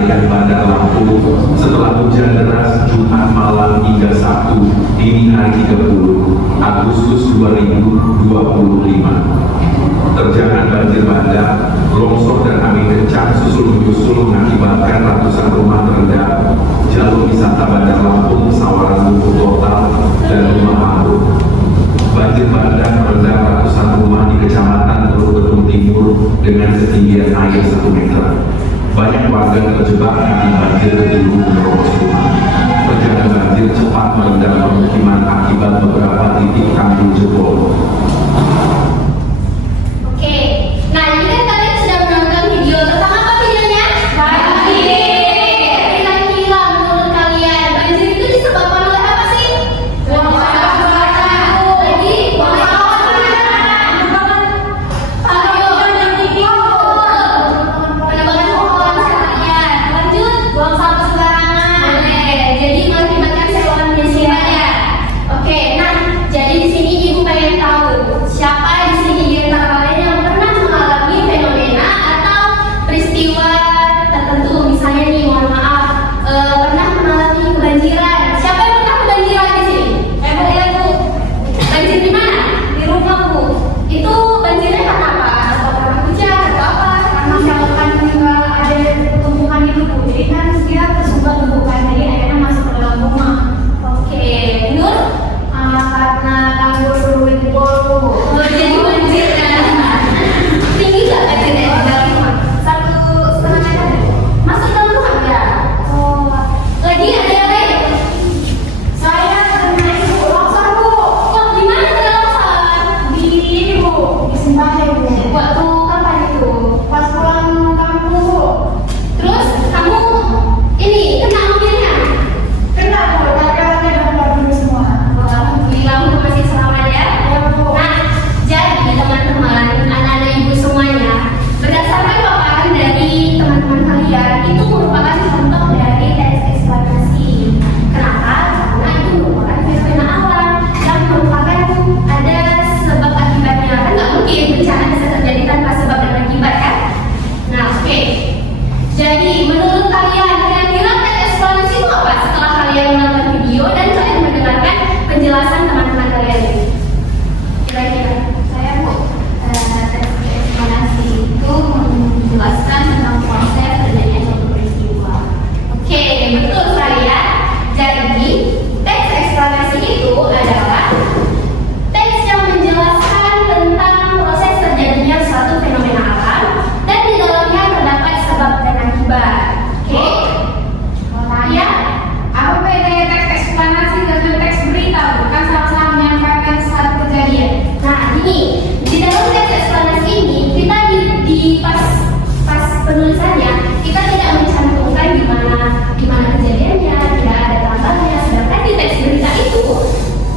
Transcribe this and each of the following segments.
Sekalian Bandar Lampung setelah hujan deras Jumat malam hingga Sabtu dini hari 30 Agustus 2025. Terjangan banjir bandang, longsor dan angin kencang susul menyusul mengakibatkan ratusan rumah terendam, jalur wisata Bandar Lampung, Sawaran lumpuh total, dan rumah ambruk. Banjir bandang merendam ratusan rumah di Kecamatan Teluk Betung Timur dengan ketinggian air 1 meter. Banyak warga terjebak di banjir dulu menerobos rumah. Terjangan banjir cepat merendam pemukiman akibat beberapa titik tanggul jebol. Oke, nah ini kan kalian sudah menonton video tentang apa videonya? Banjir. Kira-kira menurut kalian banjir itu disebabkan oleh apa sih? Buang sampah. Lagi buang sampah. Penebangan pohon sekalian. Lanjut buang sampah sembarangan. Jadi mengakibatkan saluran penyebarannya. Oke, nah jadi di sini ibu pengen tahu siapa di sini di antara kalian yang pernah mengalami fenomena atau peristiwa tertentu, misalnya nih, mohon maaf, pernah mengalami kebanjiran. Siapa yang pernah kebanjiran di sini? Lihat Bu, banjir di mana? Di rumah Bu. Itu banjirnya karena apa? Atau karena hujan atau apa? Karena misalkan nggak ada tumpukan itu Bu, jadi kan dia tersumbat tumpukan, jadi airnya masuk ke dalam rumah. Oke, Nur? Karena tanggul jebol Bu. Oh, jadi banjir kan? Tinggi nggak banjirnya di dalam rumah? 1,5 meter. Masuk dalam rumah nggak? Oh, Lagi ada yang lain? saya kena itu longsor Bu. Kok di mana ada longsor? Di ini Bu, di Simbah Bu. Waktu kapan itu? Pas pulang kampung Bu. Terus kamu ini kena airnya? Kena Bu, tapi orangnya udah keluar dulu semua. Alhamdulillah untuk masih selamat ya. Ya Bu. Nah, jadi teman-teman, anak-anak ibu semuanya, berdasarkan paparan dari teman-teman kalian, itu merupakan contoh dari tes eksploitasi. Kenapa? Karena itu merupakan fenomena alam yang merupakan ada sebab akibatnya. Kan nggak mungkin bencana bisa terjadi tanpa sebab dan akibat kan? Nah, oke. Jadi menurut kalian kira-kira tes eksploitasi itu apa? Setelah kalian menonton video dan kalian mendengarkan penjelasan teman-teman kalian ini, kira-kira Saya Bu, tes eksplanasi itu menjelaskan tentang proses terjadinya suatu peristiwa. oke, betul sekali ya. Jadi teks eksplanasi itu adalah teks yang menjelaskan tentang proses terjadinya suatu fenomena alam dan di dalamnya terdapat sebab dan akibat. Oke? Ya. Apa bedanya teks eksplanasi dengan teks berita? Bukan sama-sama menyampaikan satu kejadian. Nah, ini di dalam teks eksplanasi ini kita di pas penulisannya kita tidak mencantumkan di mana kejadiannya, tidak ada tanggalnya. Sedangkan di teks berita itu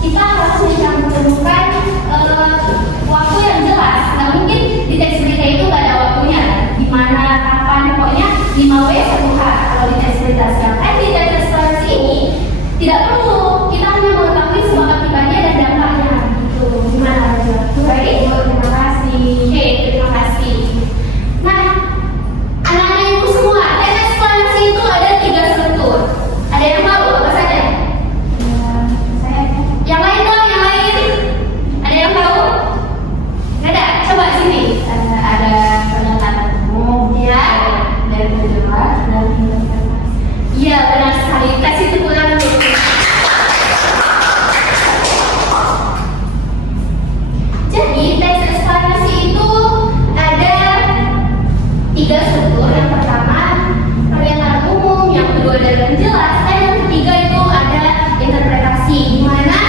kita harus mencantumkan waktu yang jelas. Nggak mungkin di teks berita itu nggak ada waktunya, di mana, kapan, pokoknya 5W 1H kalau di teks berita. Sedangkan di teks eksplanasi ini tidak perlu, kita hanya mengetahui sebab akibatnya dan dampaknya. Gitu. Gimana Raja? Baik? Terima kasih. Oke, terima kasih. Nah, anak-anak ibu semua, tes eksplanasi itu ada 3 struktur. Ada yang tahu apa saja? Saya Yang lain dong, yang lain. Ada yang tahu? Nggak ada? Coba sini. ada pendekatan umum, Ya. dan penjelas dan interpretasi. Iya, benar sekali. Kasih tepuk tangan dulu. Jadi, tes eksplanasi itu ada 3 struktur. Yang pertama, pernyataan umum. Yang kedua, ada penjelas. Dan yang ketiga itu ada interpretasi. Di mana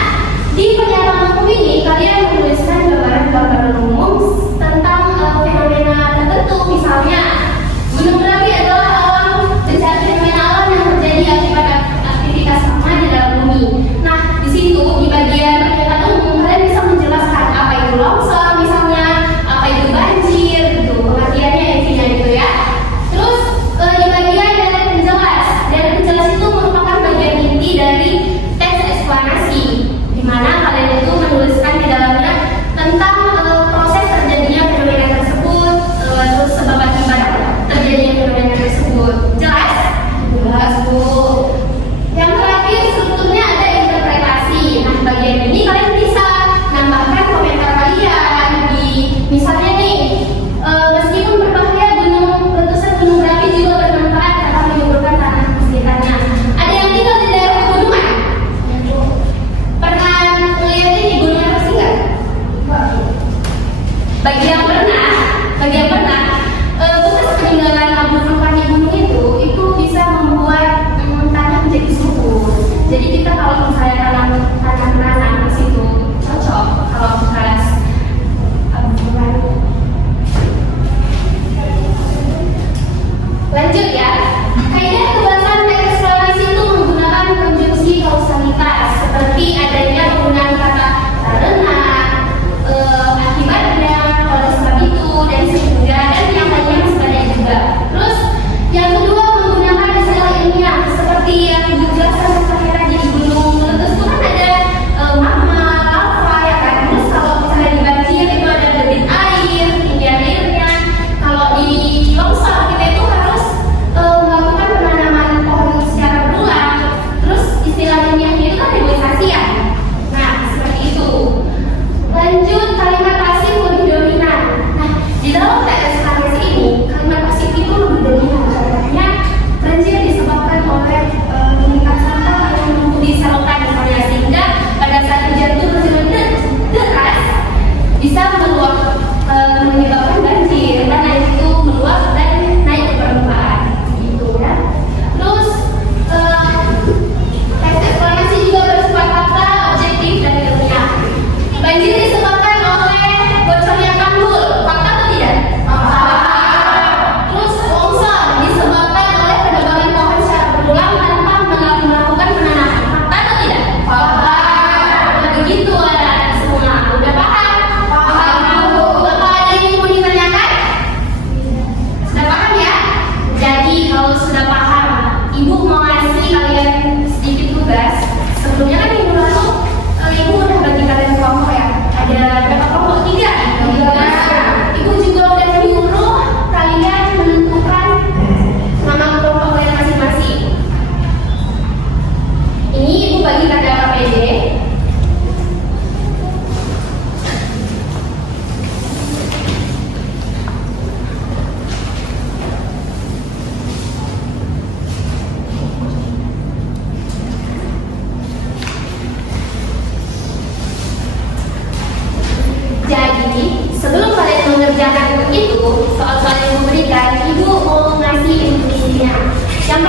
di pernyataan umum ini kalian menuliskan gambaran-gambaran umum tentang fenomena tertentu. Misalnya, gunung berapi adalah bencana fenomena alam yang terjadi akibat aktivitas magma di dalam bumi. Nah, di situ di bagian pernyataan umum kalian bisa menjelaskan apa itu longsor, misalnya apa itu banjir, gitu pengertiannya intinya gitu ya. Terus di bagian dari penjelas itu merupakan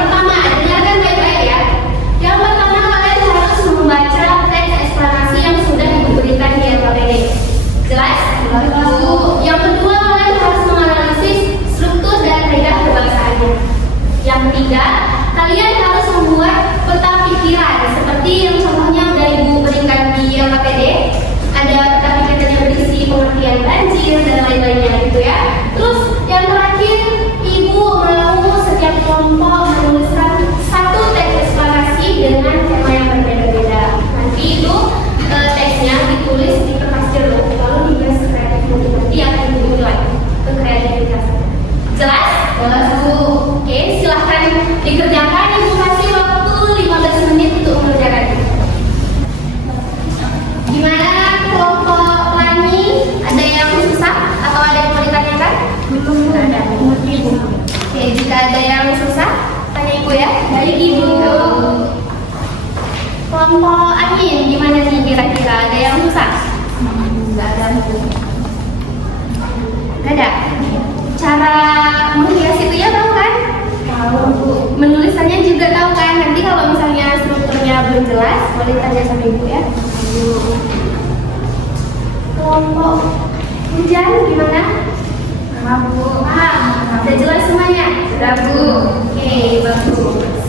pertama, dengarkan baik-baik ya. Yang pertama, kalian harus membaca teks eksplanasi yang sudah diberikan di LKPD. Jelas? Yang kedua, kalian harus menganalisis struktur dan kaidah kebangsaannya. Yang ketiga, kalian harus membuat peta pikiran seperti yang contohnya udah Ibu berikan di LKPD. Ada peta pikiran yang berisi pengertian banjir dan lain-lainnya gitu ya. Terus yang terakhir, Ibu mau setiap kelompok menuliskan satu teks eksplanasi dengan tema yang berbeda-beda. Nanti itu teksnya ditulis di kertas jeruk, lalu dihias kreatif nanti akan dimulai ke kreativitas. Jelas? Jelas Bu. Oke, silahkan dikerjakan. Ibu kasih waktu 15 menit untuk mengerjakannya. Gimana kelompok Pelangi? Ada yang susah atau ada yang mau ditanyakan? Belum ada. Oke, jika ada yang susah, tanya Ibu ya. Balik Ibu. Kelompok Angin, gimana nih kira-kira? Ada yang susah? Nggak ada. Nggak ada? Cara menghias itu ya tahu kan? Tahu Bu. Menulisannya juga tahu kan? Nanti kalau misalnya strukturnya belum jelas, boleh tanya sama Ibu ya. Kelompok Hujan gimana? Paham Bu. Paham. Sudah jelas semuanya? Sudah Bu. Oke, bagus.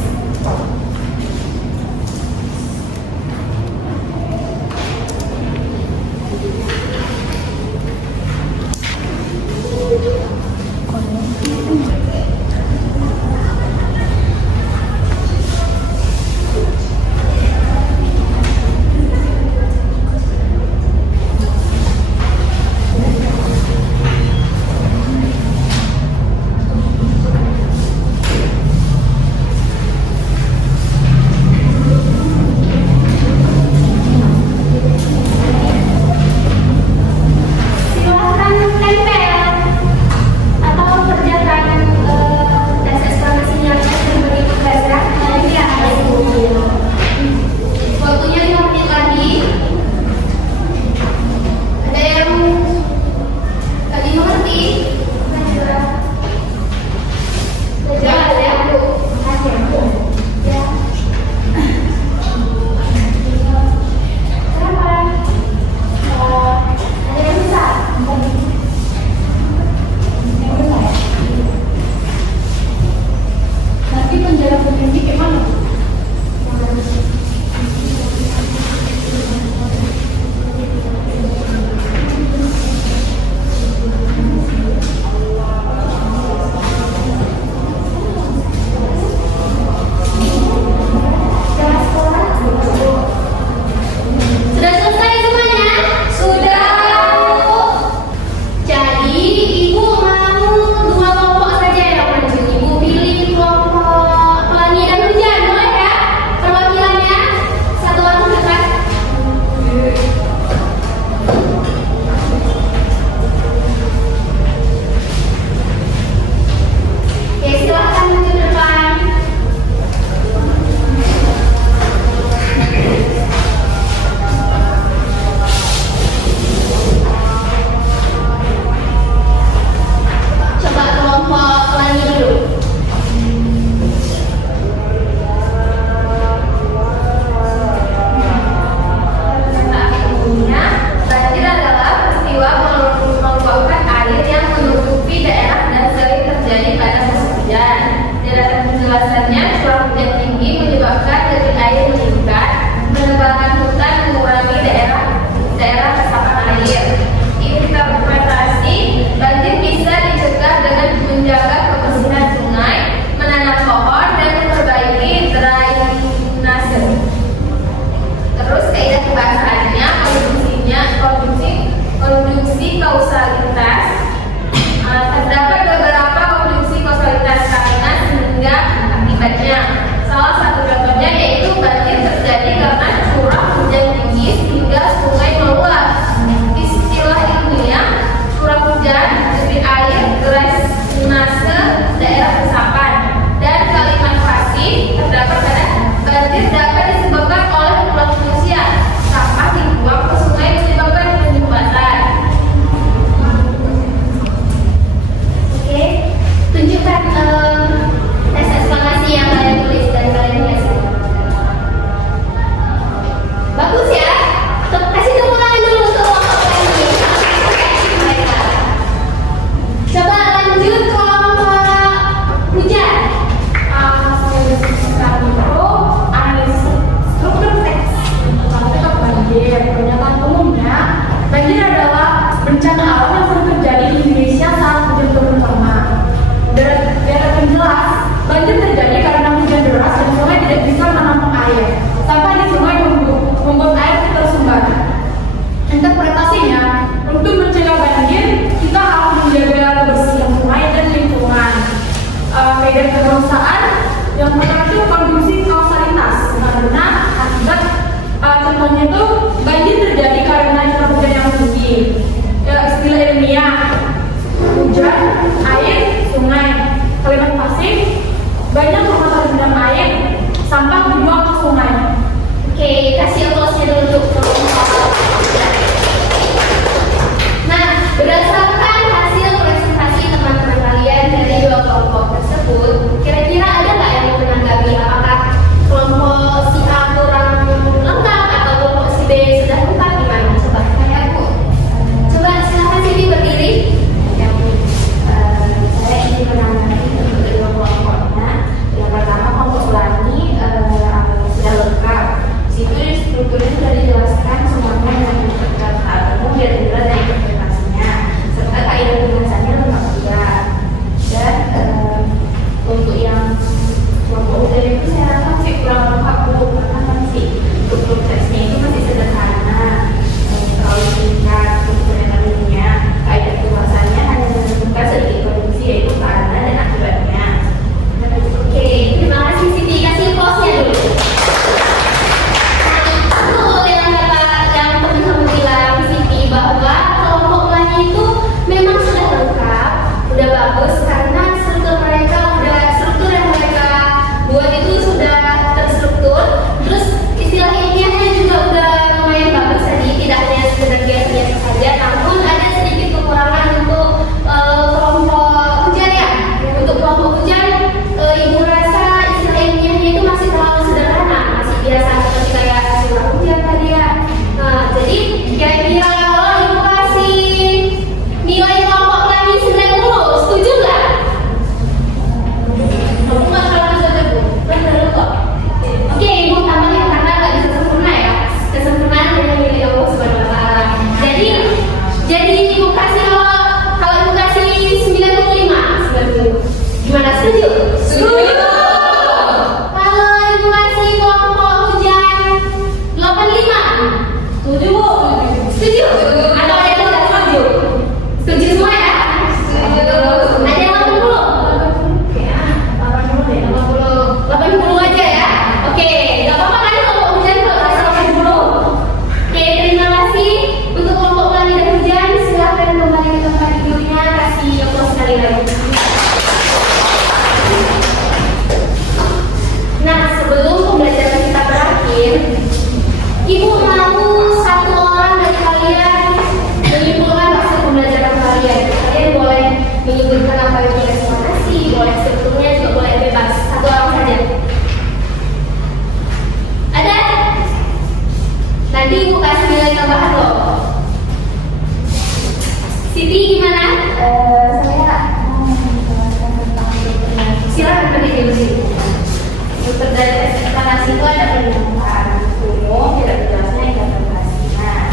Dari tes eksplanasi itu ada penjelasan umum, tidak jelasnya interpretasi. Nah,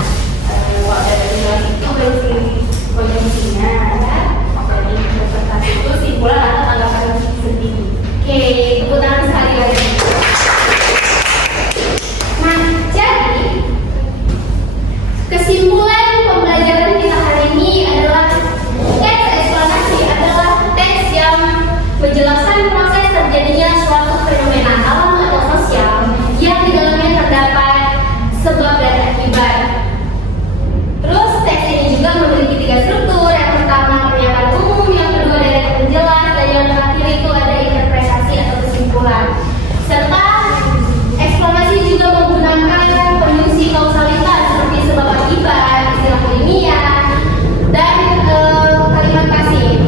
kalau dari jelas itu berisi konjungsinya, ya. Dari interpretasi itu simpulan atau tanggapan sendiri. Oke, tepuk tangan sekali lagi. Nah, jadi kesimpulan pembelajaran kita hari ini adalah teks eksplanasi adalah teks yang menjelaskan proses terjadinya suatu fenomena alam atau sosial yang di dalamnya terdapat sebab dan akibat. Terus teks ini juga memiliki 3 struktur. Yang pertama pernyataan umum, yang kedua dari penjelas, dan yang terakhir itu ada interpretasi atau kesimpulan. Serta eksplanasi juga menggunakan konjungsi kausalitas seperti sebab akibat, istilah ilmiah, dan kalimat pasif.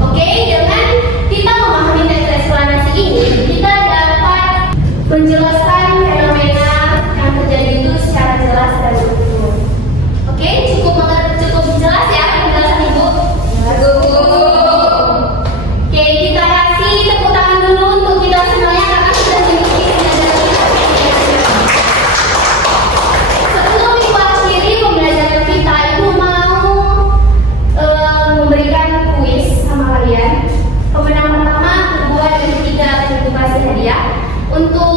Oke, dengan kita memahami teks eksplanasi ini, kita dapat menjelaskan fenomena yang terjadi itu secara jelas dan utuh. Oke, cukup jelas ya penjelasan Ibu? Oke, kita kasih tepuk tangan dulu untuk kita semuanya karena sudah mengikuti pembelajaran kita. Sebelum Ibu akhiri pembelajaran kita, Ibu mau memberikan kuis sama kalian. Pemenang pertama, kedua, dan ketiga akan Ibu kasih hadiah. Untuk